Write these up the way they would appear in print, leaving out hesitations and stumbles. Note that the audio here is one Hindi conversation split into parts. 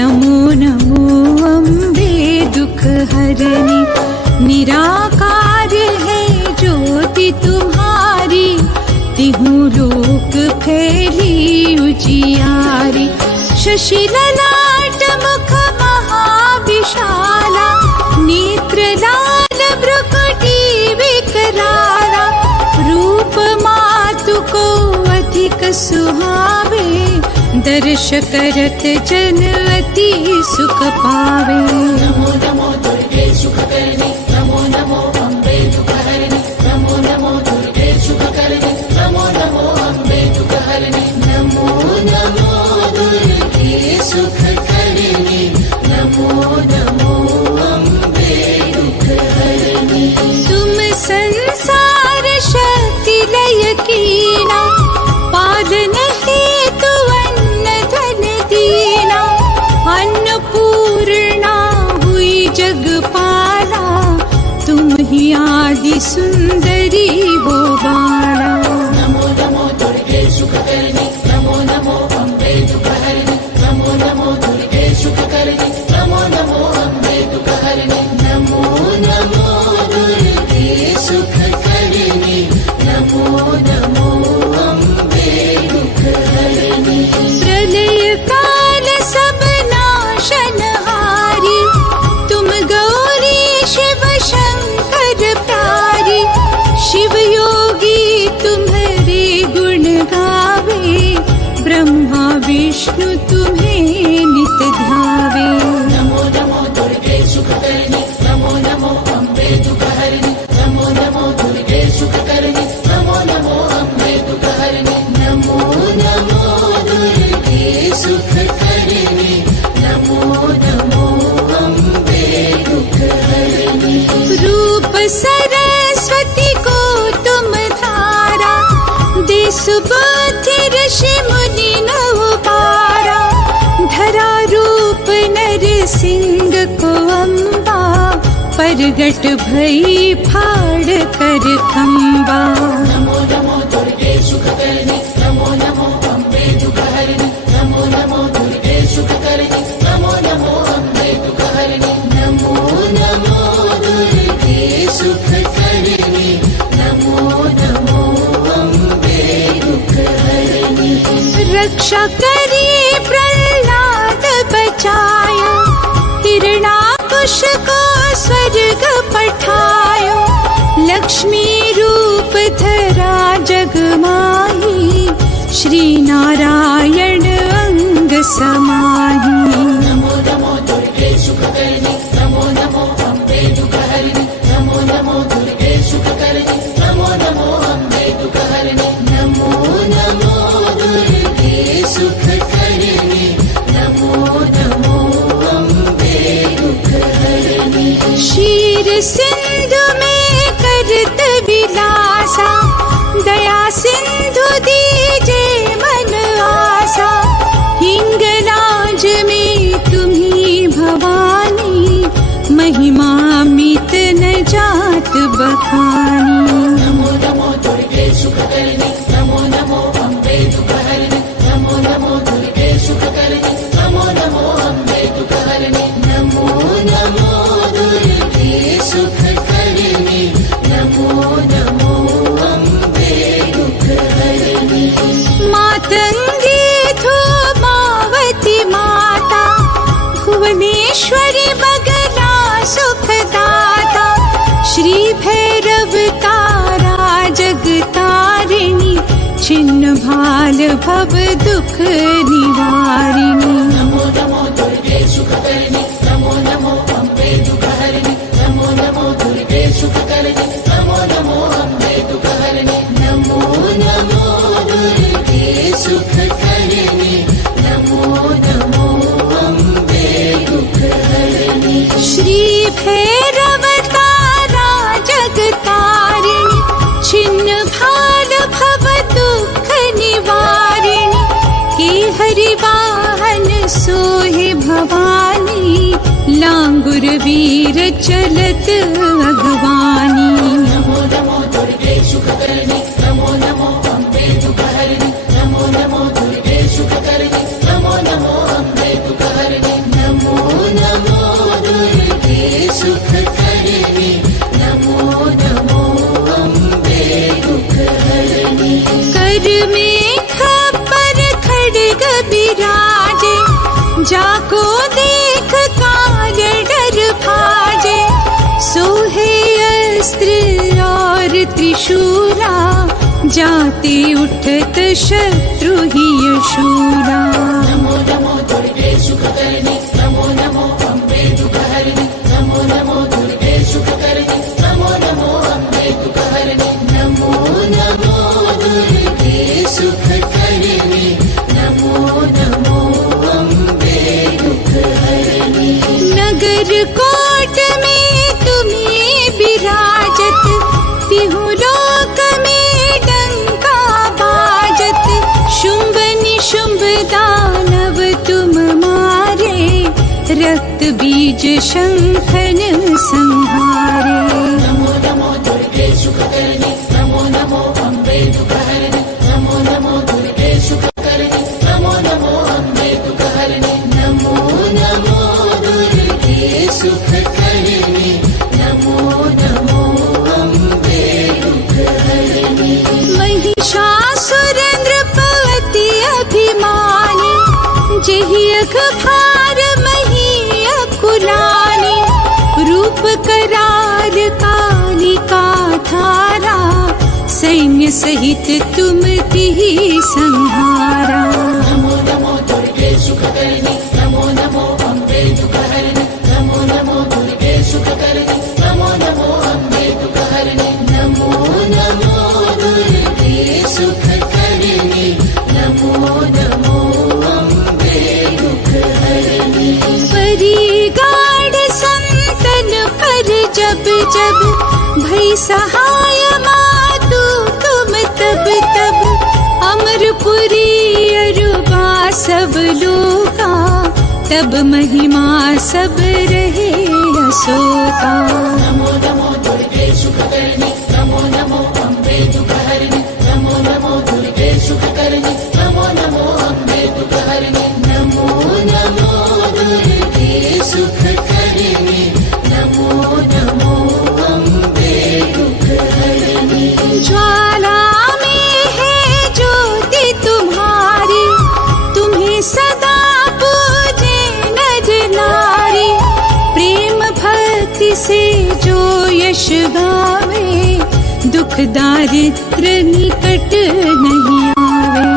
नमो नमो अम्बे दुख हरनी। निराकार है ज्योति तुम्हारी, तिहु लोक फैली उजियारी। शशि ललाट मुख महाविशाला, नेत्र लाल भ्रुकुटी विकराला। रूप मातु को अधिक सुहावे, दर्श करत जन अति सुख पावे। नमो नमो दुर्गे सुखकर्णी, नमो नमो अम्बे दुःखहरिणि। नमो नमो दुर्गे सुखकर्णी, नमो नमो अम्बे दुःखहरिणि। नमो नमो दुर्गे सुखकर्णी, नमो नमो अम्बे दुःखहरिणि। तुम संसार शक्ति लय कीना, पालन हेतु अन्न धन दीना। अन्नपूर्णा हुई जगपाला, तुम ही आदि सुंदरी हो बाला। नमो नमो दुर्गे सुखकर्णी, नमो नमो अम्बे दुःखहरिणि। नमो नमो दुर्गे सुखकर्णी, नमो नमो अम्बे दुःखहरिणि। नमो नमो दुर्गे सुखकर्णी, नमो नमो अम्बे दुःखहरिणि। प्रलय काल सब नाशनहारी, तुम गौरी शिव शंकर प्यारी। शिव योगी तुम्हारे गुण गावे, ब्रह्मा विष्णु तुम्हें नित ध्यावे। नमो नमो दुर्गे सुखकर्णी, नमो नमो अम्बे दुःखहरिणि। नमो नमो दुर्गे सुखकर्णी, नमो नमो अम्बे दुःखहरिणि। नमो नमो दुर्गे सुखकर्णी, नमो नमो अम्बे दुःखहरिणि। रूप सरस्वती को तुम धारा, दे सुबुद्धि ऋषि मुनि नव पारा। धरा रूप नर सिंह को अम्बा, परगट भई फाड़ कर खम्बा। नमो नमो दुर्गे सुखकर्णी, नमो नमो अम्बे दुःखहरिणि। नमो नमो दुर्गे सुखकर्णी, नमो नमो अम्बे दुःखहरिणि। नमो नमो दुर्गे सुखकर्णी, नमो नमो अम्बे दुःखहरिणि। रक्षा करी प्रहलाद बचाया, हिरणाकुश को स्वर्ग पठायो। लक्ष्मी रूप धरा जग माही, श्री नारायण अंग समाही। नमो नमो दुर्गे सुखकर्णी, नमो नमो अम्बे दुःखहरिणि। नमो नमो दुर्गे सुखकर्णी, नमो नमो अम्बे दुःखहरिणि। नमो नमो दुर्गे सुखकर्णी, नमो नमो अम्बे दुःखहरिणि। क्षीर सिंधु में करत विलासा, दया सिंधु दीजे मन आसा। हिंगलाज में तुम्ही भवानी, महिमा मित न जात बखानी। नमो नमो दुर्गे सुखकर्णी, नमो नमो अम्बे दुःखहरिणि। नमो नमो दुर्गे सुखकर्णी, नमो नमो अम्बे दुःखहरिणि। नमो नमो दुर्गे सुखकर्णी, नमो नमो अम्बे दुःखहरिणि। मातंगी धूमावती माता, भुवनेश्वरी बगला सुखदाता। श्री भैरव तारा जगतारिणी, छिन्न भाल भव दुख निवारिणी। नमो नमो दुर्गे सुखकर्णी, नमो नमो अम्बे दुःखहरिणि। नमो नमो दुर्गे सुखकर्णी, नमो नमो अम्बे दुःखहरिणि। नमो नमो दुर्गे सुखकर्णी, नमो नमो अम्बे दुःखहरिणि। श्री भैरव तारा जगतारिणी, छिन्न भाल भव दुख निवारिणी। हे हरि वाहन सोहे भवानी, लांगुर वीर चलत अगवानी। नमो नमो दुर्गे सुखकर्णी, नमो नमो अम्बे दुःखहरिणि। नमो नमो दुर्गे सुखकर्णी, नमो नमो अम्बे दुःखहरिणि। त्रिशूला, जाते उठत शत्रु ही शूला। नमो नमो दुर्गे सुखकर्णी, नमो नमो अम्बे दुःखहरिणि, नमो नमो दुर्गे सुखकर्णी, नमो नमो अम्बे दुःखहरिणि, नमो नमो दुर्गे सुखकर्णी, नमो नमो अम्बे दुःखहरिणि। नगर कोट में तुम्हें विराजत, तिहु लोक में डंका बाजत। शुंभ निशुंभ दानव तुम मारे, रक्त बीज शंखन संहारे। नमो नमो दुर्गे सुखकर्णी, नमो नमो अम्बे दुःखहरिणि, नमो नमो दुर्गे सुखकर्णी, नमो नमो अम्बे दुःखहरिणि, नमो नमो दुर्गे सुखकर्णी, नमो नमो अम्बे दुःखहरिणि। महिषासुर नृपति अभिमानी, जेहि अघभार मही अकुलानी। रूप कराल कालिका धारा, सैन्य सहित तुम तिहि संहारा। नमो नमो दुर्गे सुखकर्णी, नमो नमो अम्बे दुःखहरिणि, नमो नमो दुर्गे सुखकर्णी, नमो नमो अम्बे दुःखहरिणि, नमो नमो दुर्गे सुखकर्णी, नमो नमो अम्बे दुःखहरिणि। परी गाढ़ संतन पर जब जब, भई सहाय मातु तुम तब तब। अमरपुरी अरुबा सब लोका, तब महिमा सब रहे अशोका। नमो नमो दुर्गे सुखकर्णी, नमो नमो अम्बे दुःखहरिणि, नमो नमो दुर्गे सुखकर्णी, नमो नमो अम्बे दुःखहरिणि, नमो नमो दुर्गे सुखकर्णी, नमो नमो अम्बे दुःखहरिणि। ज्वाला में है ज्योति तुम्हारी, तुम्हें सदा पूजे नर नारी। प्रेम भक्ति से जो यश गावे, दुख दारिद्र निकट नहीं आवे।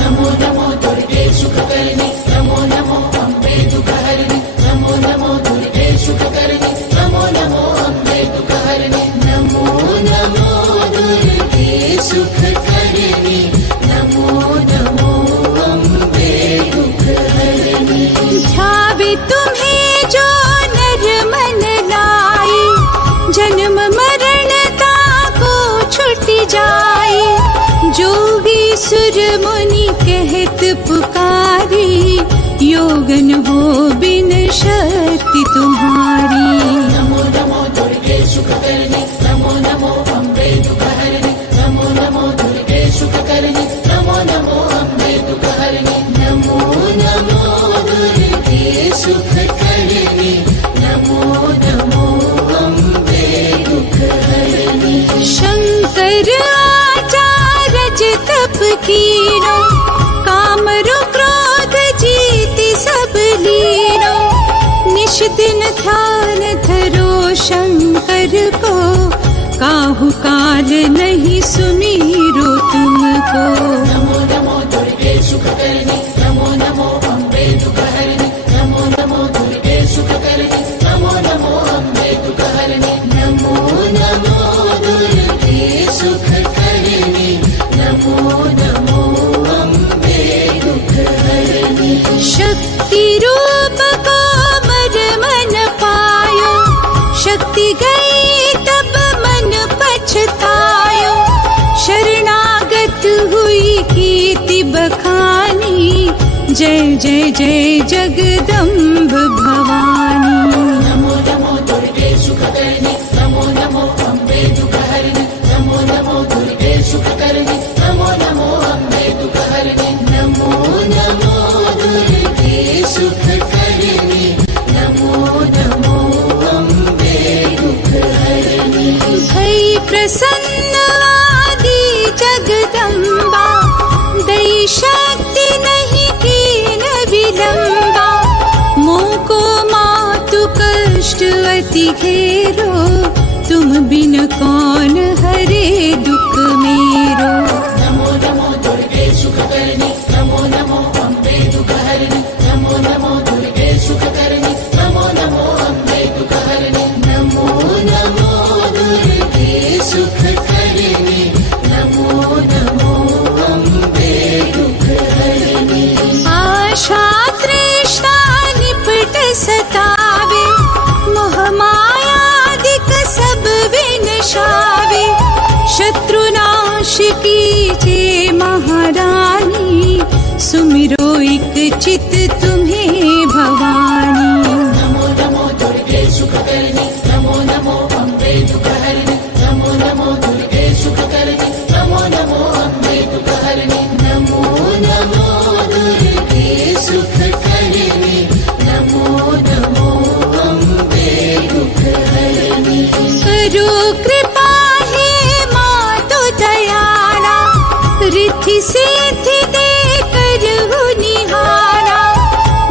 नमो नमो दुर्गे सुखकर्णी, नमो नमो अम्बे दुःखहरिणि, नमो नमो दुर्गे सुखकर्णी, नमो नमो अम्बे दुःखहरिणि, नमो नमो दुर्गे सुखकर्णी, नमो नमो अम्बे दुःखहरिणि। ध्यावे तुम्हें जो नर मन लाई, जन्म मरण ताको छुट जाए। जोगी सुर मुनि कहत पुकारी, योगन हो बिन शक्ति तुम्हारी। नमो नमो दुर्गे सुखकर्णी, नमो नमो अम्बे दुःखहरिणि, नमो नमो दुर्गे सुखकर्णी, नमो नमो अम्बे दुःखहरिणि, नमो नमो दुर्गे सुखकर्णी, नमो नमो अम्बे दुःखहरिणि। शंकर आचार्य तप कीनो, काम रो क्रोध जीति सब लीनो। निश दिन ध्यान धरो शंकर को, काहू काल नहीं सुमीरो तुमको। नमो नमो दुर्गे सुखकर्णी, नमो नमो अम्बे दुःखहरिणि, नमो नमो दुर्गे सुखकर्णी, नमो नमो अम्बे दुःखहरिणि, नमो नमो दुर्गे सुखकर्णी, नमो नमो अम्बे दुःखहरिणि। शक्ति रूप को मर मन पायो, शक्ति गई तब मन पछतायो। शरणागत हुई कीर्ति बखानी, जय जय जय जगदम्ब भवानी। नमो नमो दुर्गे सुखकर्णी, नमो नमो अम्बे दुःखहरिणि, नमो नमो दुर्गे सुखकर्णी, नमो नमो अम्बे दुःखहरिणि, नमो नमो दुर्गे सुखकर्णी, नमो नमो अम्बे दुःखहरिणि। भई प्रसन्न आदि जगदम्बा, दई शक्ति नहीं कीन विलंबा। मोको मातु कष्ट अति घेरो, तुम बिन कौन है हरे दुख मेरो। नमो नमो दुर्गे सुखकर्णी नमो नमो अम्बे दुःखहरिणि नमो नमो दुर्गे सुखकर्णी नमो नमो अम्बे दुःखहरिणि नमो नमो दुर्गे सुखकर्णी नमो नमो अम्बे दुःखहरिणि आशा तृष्णा निपट सतावे मोह मायादिक सब विनशावे। शत्रुनाश कीजे महारानी सुमिरो एक चित तुम्हें भवानी। नमो नमो दुर्गे सुखकर्णी नमो नमो अम्बे दुःखहरिणि नमो नमो दुर्गे सुखकर्णी नमो नमो अम्बे दुःखहरिणि नमो नमो दुर्गे सुखकर्णी नमो नमो अम्बे दुःखहरिणि करो कृपा हे मातु दयाला रिद्धि सिद्धि दे करहु निहारा।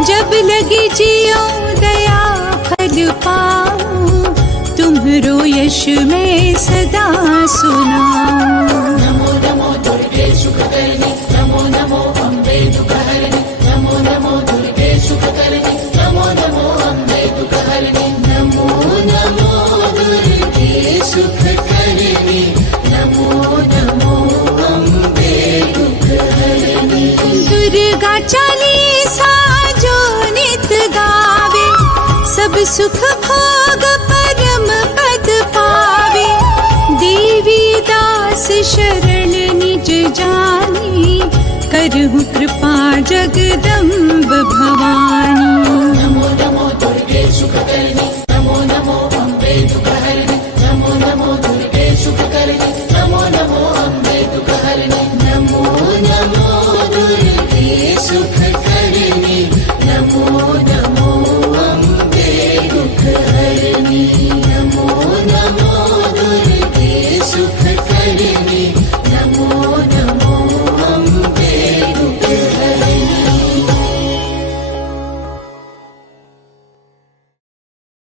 जब लगे जियो दया फल पाऊं तुम्हरो यश मैं सदा सुनाऊं। नमो नमो दुर्गे सुखकर्णी नमो नमो अम्बे दुःखहरिणि नमो नमो दुर्गे सुखकर्णी नमो नमो अम्बे दुःखहरिणि नमो नमो दुर्गे सुखकर्णी नमो नमो अम्बे दुःखहरिणि दुर्गा चालीसा जो नित गावे सब सुख भोग परम पद पावे। देवी दास शरण निज जानी करहु कृपा जगदम्ब भवानी। नमो नमो दुर्गे सुखकर्णी